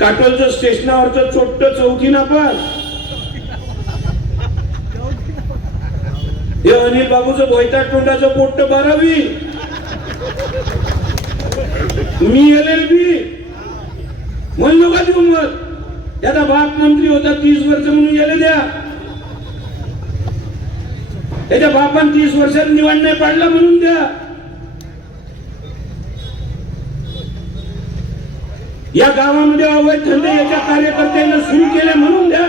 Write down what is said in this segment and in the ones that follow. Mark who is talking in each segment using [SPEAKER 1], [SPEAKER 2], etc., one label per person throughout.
[SPEAKER 1] काटोलचं स्टेशनावरचं चोट्ट चौकी ना पण. हे अनिल बाबूचं भोयता तोंडाचं पोट्ट बारावी. मी एल एल बी. म्हणलो का देऊ त्याचा बाप मंत्री होता तीस वर्ष म्हणून गेले द्या. त्याच्या बापान तीस वर्षात निवड नाही पाडला म्हणून द्या. या गावामध्ये अवैध धंदे याच्या कार्यकर्त्यांना सुरू केले म्हणून द्या.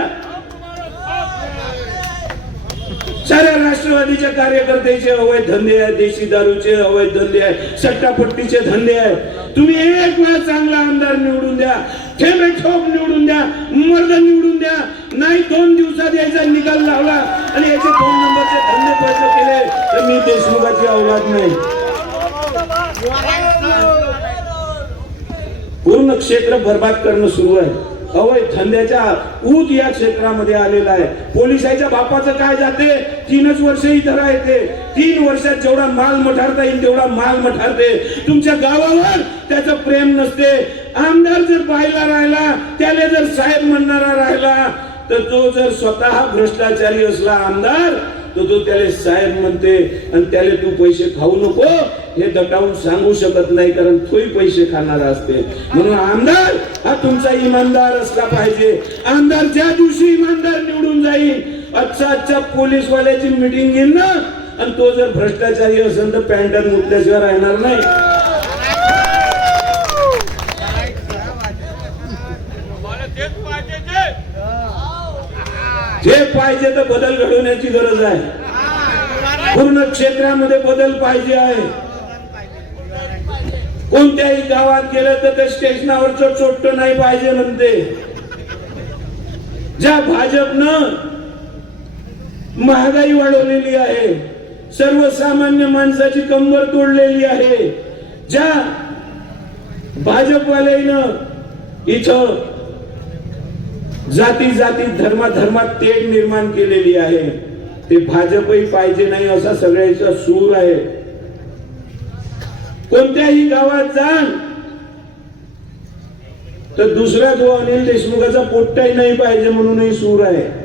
[SPEAKER 1] साऱ्या राष्ट्रवादीच्या कार्यकर्त्याचे अवैध धंदे आहेत देशी दारूचे अवैध धंदे आहेत सट्टापट्टीचे धंदे आहेत. तुम्ही एक वेळा चांगला आमदार निवडून द्या ठेबे ठोक निवडून द्या मर्द निवडून द्या. नाही दोन दिवसात याचा निकाल लावला आणि याचे दोन नंबरचे धंदे पैसे केले तर मी देशमुखाची औलाद नाही. पूर्ण क्षेत्र बर्बाद करणं सुरू आहे. अवैध धंद्याच्या ऊत या क्षेत्रामध्ये आलेला आहे. पोलिसाच्या बापाचं काय जाते? तीनच वर्ष इथं येते तीन वर्षात जेवढा माल मठारता येईल तेवढा माल मठारते. तुमच्या गावावर त्याचं प्रेम नसते. आमदार जर पाहायला राहिला त्याला जर साहेब म्हणणारा राहिला तर तो जर स्वतः भ्रष्टाचारी असला आमदार तर तो त्याला साहेब म्हणते आणि त्याला तू पैसे खाऊ नको. हे दटावून सांगू शकत नाही कारण तोही पैसे खाणारा असते. म्हणून आमदार हा तुमचा इमानदार असला पाहिजे. आमदार ज्या दिवशी इमानदार निवडून जाईल अच्छा अच्छा पोलीसवाल्याची मिटिंग घेईल ना? आणि तो जर भ्रष्टाचारी असेल तर पॅन्टन मुद्द्याशिवाय राहणार नाही. जे. पाहिजे तर बदल घडवण्याची गरज आहे. पूर्ण क्षेत्रामध्ये बदल पाहिजे आहे. कोणत्याही गावात गेलं तर त्या स्टेशनावरचं चोट्ट नाही पाहिजे म्हणते. ज्या भाजपनं महागाई वाढवलेली आहे सर्वसामान्य माणसाची कंबर तोडलेली आहे ज्या भाजपवाल्यानं इथं जाती जाती धर्माधर्मात तेढ निर्माण केलेली आहे ते भाजपही पाहिजे नाही असा सगळ्याचा सूर आहे. कोणत्याही गावात जा तर दुसरा जो अनिल देशमुखाचा पोट्टाही नाही पाहिजे म्हणूनही सूर आहे.